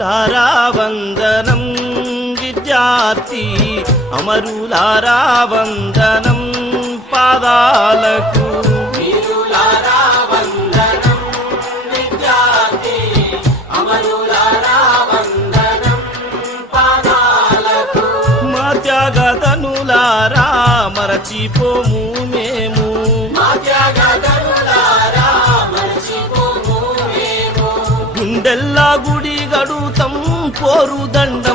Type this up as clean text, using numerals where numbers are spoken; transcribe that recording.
వీరులారా వందనం విద్యార్థి అమరులారా వందనం పాదాలకు వీరులారా వందనం విద్యార్థి అమరులారా వందనం పాదాలకు మా త్యాగధనులారా మరచిపోము మేము మా త్యాగధనులారా మరచిపోము మేము గుండెల్లా గుడి గడుతం పోరు దండ